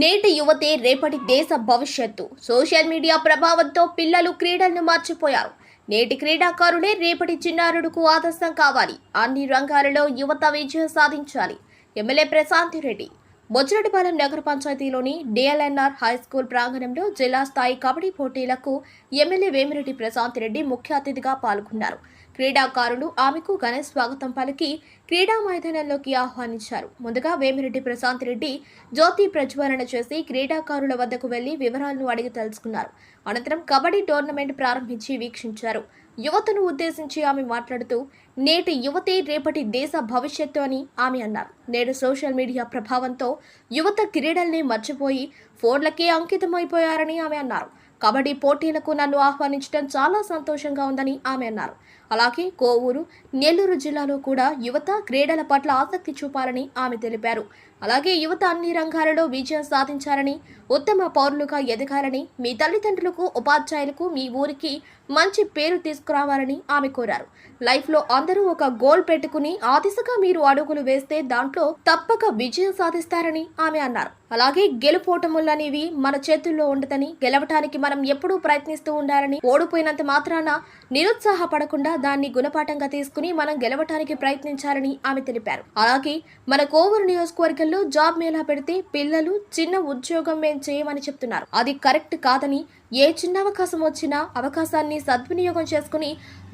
నేటి యువతే రేపటి దేశ భవిష్యత్తు. సోషల్ మీడియా ప్రభావంతో పిల్లలు క్రీడలను మర్చిపోయారు. నేటి క్రీడాకారులే రేపటి చిన్నారుడుకు ఆదర్శం కావాలి. అన్ని రంగాలలో యువత విజయం సాధించాలి. ఎమ్మెల్యే ప్రశాంతి రెడ్డి. బొజ్జరెడ్డిపాలెం నగర పంచాయతీలోని డిఎల్ఎన్ఆర్ హై స్కూల్ ప్రాంగణంలో జిల్లా స్థాయి కబడ్డీ పోటీలకు ఎమ్మెల్యే వేమిరెడ్డి ప్రశాంత్ రెడ్డి ముఖ్య అతిథిగా పాల్గొన్నారు. క్రీడాకారులు ఆమెకు ఘన స్వాగతం పలికి క్రీడా మైదానంలోకి ఆహ్వానించారు. ముందుగా వేమిరెడ్డి ప్రశాంత్ రెడ్డి జ్యోతి ప్రజ్వలన చేసి క్రీడాకారుల వద్దకు వెళ్ళి వివరాలను అడిగి తెలుసుకున్నారు. అనంతరం కబడ్డీ టోర్నమెంట్ ప్రారంభించి వీక్షించారు. యువతను ఉద్దేశించి ఆమె మాట్లాడుతూ నేటి యువతే రేపటి దేశ భవిష్యత్తు అని ఆమె అన్నారు. నేడు సోషల్ మీడియా ప్రభావంతో యువత క్రీడల్ని మర్చిపోయి ఫోన్లకే అంకితమైపోయారని ఆమె అన్నారు. కబడ్డీ పోటీలకు నన్ను ఆహ్వానించడం చాలా సంతోషంగా ఉందని ఆమె అన్నారు. అలాగే కోవూరు నెల్లూరు జిల్లాలో కూడా యువత క్రీడల పట్ల ఆసక్తి చూపాలని ఆమె తెలిపారు. అలాగే యువత అన్ని రంగాలలో విజయం సాధించాలని ఉత్తమ పౌరులుగా ఎదగాలని మీ తల్లిదండ్రులకు ఉపాధ్యాయులకు మీ ఊరికి మంచి పేరు తీసుకురావాలని ఆమె కోరారు. లైఫ్లో అందరూ ఒక గోల్ పెట్టుకుని ఆ దిశగా మీరు అడుగులు వేస్తే దాంట్లో తప్పక విజయం సాధిస్తారని ఆమె అన్నారు. అలాగే గెలుపోటములనేవి మన చేతుల్లో ఉండదని గెలవటానికి మనం ఎప్పుడూ ప్రయత్నిస్తూ ఉండాలని ఓడిపోయినంత మాత్రాన నిరుత్సాహపడకుండా దాన్ని గుణపాఠంగా తీసుకుని మనం గెలవటానికి ప్రయత్నించాలని ఆమె తెలిపారు. అలాగే మన కోవూరు నియోజకవర్గంలో జాబ్ మేళా పెడితే పిల్లలు చిన్న ఉద్యోగం మేం చేయమని చెప్తున్నారు. అది కరెక్ట్ కాదని ఏ చిన్న అవకాశం వచ్చినా అవకాశాన్ని సద్వినియోగం చేసుకుని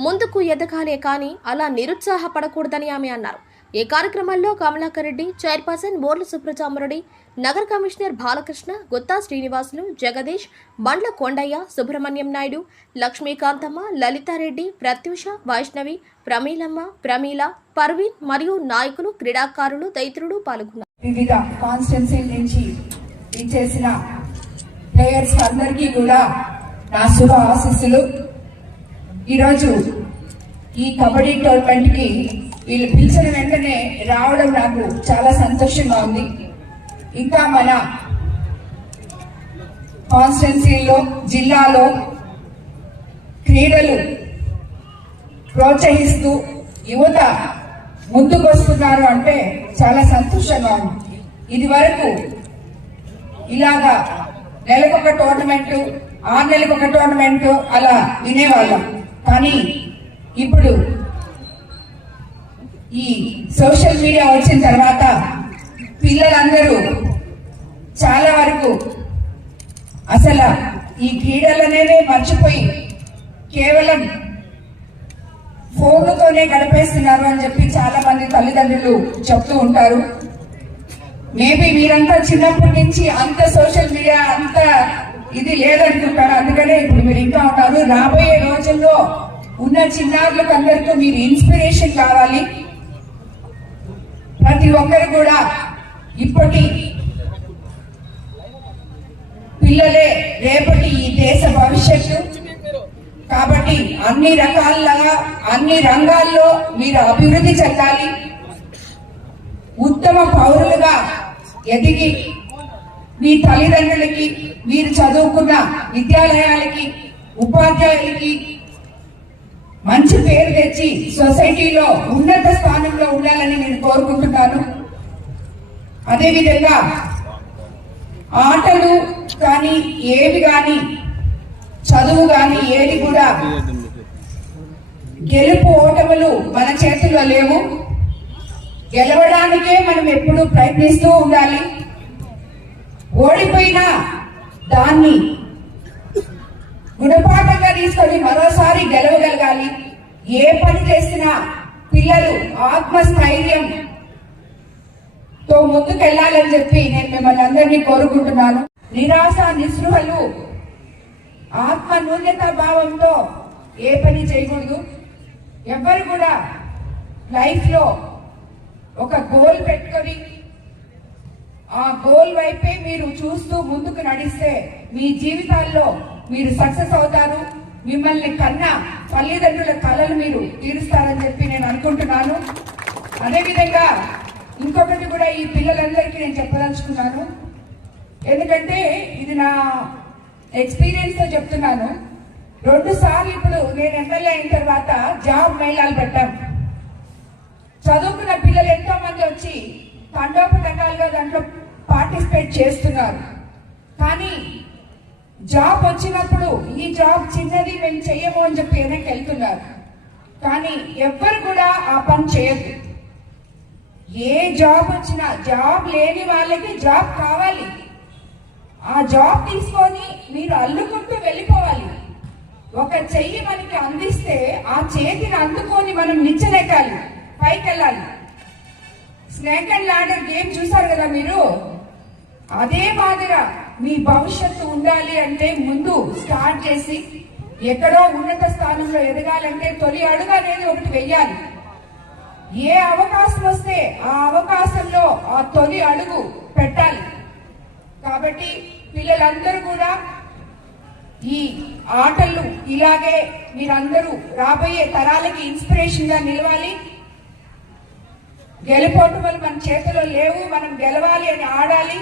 ముందుకు ఎదగాలే కానీ అలా నిరుత్సాహపడకూడదని ఆమె అన్నారు. ఈ కార్యక్రమంలో కమలాకర్ రెడ్డి చైర్పర్సన్ బోర్ల సుబ్రచామరెడ్డి నగర కమిషనర్ బాలకృష్ణ గుత్తా శ్రీనివాసులు జగదీష్ బండ్ల కొండయ్య సుబ్రహ్మణ్యం నాయుడు లక్ష్మీకాంతమ్మ లలితారెడ్డి ప్రత్యూష వైష్ణవి ప్రమీలమ్మ ప్రమీల పర్వీన్ మరియు నాయకులు క్రీడాకారులు తదితరులు పాల్గొన్నారు. వివిధ నుంచి ఇచ్చేసిన ప్లేయర్స్ అందరికీ కూడా నా శుభ ఆశీస్సులు. ఈరోజు ఈ కబడ్డీ టోర్నమెంట్కి వీళ్ళు పిలిచిన వెంటనే రావడం నాకు చాలా సంతోషంగా ఉంది. ఇంకా మన కాన్స్టిట్యున్సీలో జిల్లాలో క్రీడలు ప్రోత్సహిస్తూ యువత ముందుకొస్తున్నారు అంటే చాలా సంతోషంగా ఉంది. ఇది వరకు ఇలాగా నెలకొక టోర్నమెంట్ ఆరు నెలకొక టోర్నమెంట్ అలా వినేవాళ్ళం. కానీ ఇప్పుడు ఈ సోషల్ మీడియా వచ్చిన తర్వాత పిల్లలందరూ చాలా వరకు అసలు ఈ క్రీడలనేవే మర్చిపోయి కేవలం ఫోన్తోనే గడిపేస్తున్నారు అని చెప్పి చాలా మంది తల్లిదండ్రులు చెప్తూ ఉంటారు. మేబీ మీరంతా చిన్నప్పటి నుంచి అంత సోషల్ మీడియా అంత ఇది లేదనుకుంటారు? అందుకనే ఇప్పుడు మీరు ఇంకా ఉంటారు రాబోయే రోజుల్లో ఉన్న చిన్నారులకు అందరికీ మీరు ఇన్స్పిరేషన్ కావాలి. ప్రతి ఒక్కరు కూడా ఇప్పటి పిల్లలే రేపటి ఈ దేశ భవిష్యత్తు. కాబట్టి అన్ని రకాలుగా అన్ని రంగాల్లో మీరు అభివృద్ధి చెందాలి. ఉత్తమ పౌరులుగా ఎదిగి మీ తల్లిదండ్రులకి మీరు చదువుకున్న విద్యాలయాలకి ఉపాధ్యాయులకి మంచి పేరు తెచ్చి సొసైటీలో ఉన్నత స్థానంలో ఉండాలని నేను కోరుకుంటున్నాను. అదేవిధంగా ఆటలు కానీ ఏవి కానీ చదువు కానీ ఏది కూడా గెలుపు ఓటములు మన చేతుల్లో లేవు. గెలవడానికే మనం ఎప్పుడు ప్రయత్నిస్తూ ఉండాలి. ఓడిపోయినా దాన్ని గుణపాఠంగా తీసుకొని మరోసారి గెలవగలగాలి. ఏ పని చేసినా పిల్లలు ఆత్మస్థైర్యం తో ముందుకెళ్ళాలని చెప్పి నేను మిమ్మల్ని అందరినీ కోరుకుంటున్నాను. నిరాశ నిస్పృహలు ఆత్మ నూన్యత భావంతో ఏ పని చేయకూడదు. ఎవరు కూడా లైఫ్లో ఒక గోల్ పెట్టుకొని ఆ గోల్ వైపే మీరు చూస్తూ ముందుకు నడిస్తే మీ జీవితాల్లో మీరు సక్సెస్ అవుతారు. మిమ్మల్ని కన్నా తల్లిదండ్రుల కళలు మీరు తీరుస్తారని చెప్పి నేను అనుకుంటున్నాను. అదేవిధంగా ఇంకొకటి కూడా ఈ పిల్లలందరికీ నేను చెప్పదలుచుకున్నాను. ఎందుకంటే ఇది నా ఎక్స్పీరియన్స్తో చెప్తున్నాను. రెండు సార్లు ఇప్పుడు నేను ఎమ్మెల్యే అయిన తర్వాత జాబ్ మేళాలు పెట్టాం చదువుకున్న పిల్లలు ఎంతో మంది వచ్చి తండోపతండాలుగా దాంట్లో పార్టిసిపేట్ చేస్తున్నారు. కానీ జాబ్ వచ్చినప్పుడు ఈ జాబ్ చిన్నది మేము చెయ్యము అని చెప్పి వెనక్కి వెళ్తున్నారు. కానీ ఎవ్వరు కూడా ఆ పని చేయదు ఏ జాబ్ వచ్చినా జాబ్ లేని వాళ్ళకి జాబ్ కావాలి. ఆ జాబ్ తీసుకొని మీరు అల్లుకుంటూ వెళ్ళిపోవాలి. ఒక చెయ్యి మనకి అందిస్తే ఆ చేతిని అందుకొని మనం నిచ్చనెక్కాలి పైకి వెళ్ళాలి స్నేక్ అండ్ లాడర్ గేమ్ చూసారు కదా మీరు? అదే మాదిరా మీ భవిష్యత్తు ఉండాలి అంటే ముందు స్టార్ట్ చేసి ఎక్కడో ఉన్నత స్థానంలో ఎదగాలంటే తొలి అడుగు అనేది ఒకటి వెయ్యాలి. ఏ అవకాశం వస్తే ఆ అవకాశంలో ఆ తొలి అడుగు పెట్టాలి. కాబట్టి పిల్లలందరూ కూడా ఈ ఆటలు ఇలాగే మీరందరూ రాబోయే తరాలకి ఇన్స్పిరేషన్గా నిలవాలి. గెలుపోటములు మన చేతిలో లేవు మనం గెలవాలి అని ఆడాలి.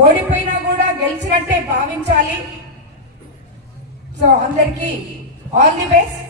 ఓడిపోయినా కూడా గెలిచినట్టే భావించాలి. సో అందరికీ ఆల్ ది బెస్ట్